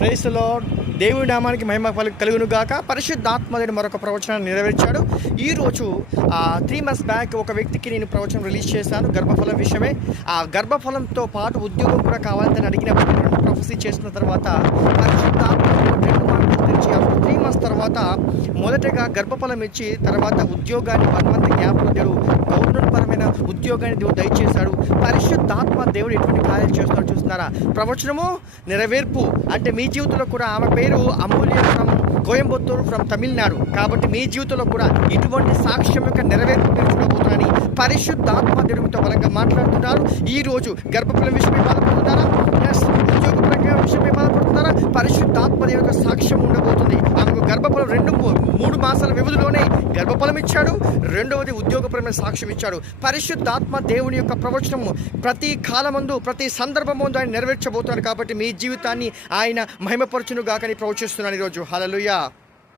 Praise the lord. దేవుని నామానికి మహిమ కలుగును గాక. పరిశుద్ధాత్మదేవుడు మరొక ప్రవచనాన్ని నెరవేర్చాడు. ఈరోజు 3 months బ్యాక్ ఒక వ్యక్తికి నేను ప్రవచనం రిలీజ్ చేశాను గర్భఫలం విషయమే. ఆ గర్భఫలంతో పాటు ఉద్యోగం కూడా కావాలని అడిగినప్పుడు ప్రొఫెసీ చేసిన తర్వాత పరిశుద్ధాత్మదేవుడు 2 మార్కులు తెచ్చి 3 months తర్వాత మొదటగా గర్భఫలం ఇచ్చి తర్వాత ఉద్యోగాన్ని 1 month గ్యాప్లో దేవుడు గవర్నమెంట్ పరమైన ఉద్యోగాన్ని దేవుడు దయచేశాడు. పరిశుద్ధాత్మ దేవుడు ఎటువంటి కార్యాలు చేస్తున్నాడు చూస్తున్నారా? ప్రవచనము నెరవేర్పు అంటే మీ జీవితంలో కూడా ఆమె పేరు అమూల్య ఫ్రమ్ కోయంబత్తూరు ఫ్రమ్ తమిళనాడు. కాబట్టి మీ జీవితంలో కూడా ఇటువంటి సాక్ష్యం యొక్క నెరవేర్పు మీరు చూడబోతున్నారని పరిశుద్ధాత్మ దేవుడితో బలంగా మాట్లాడుతున్నారు. ఈ రోజు గర్భఫలం విషయమై బాధపడుతున్నారా? ఉద్యోగపరంగా విషయమై బాధపడుతున్నారా? పరిశుద్ధాత్మ దేవుడి యొక్క సాక్ష్యం ఉండబోతుంది. ఆమెకు గర్భఫలం 2-3 మాసాల వ్యవధిలోనే గర్భఫలం ఇచ్చాడు. రెండవది ఉద్యోగపరమైన సాక్ష్యం ఇచ్చాడు. పరిశుద్ధాత్మ దేవుని యొక్క ప్రవచనము ప్రతి కాలమందు ప్రతి సందర్భమందు ఆయన నెరవేర్చబోతున్నాడు. కాబట్టి మీ జీవితాన్ని ఆయన మహిమపరచును గాకని ప్రవచిస్తున్నాను ఈరోజు. హల్లెలూయా.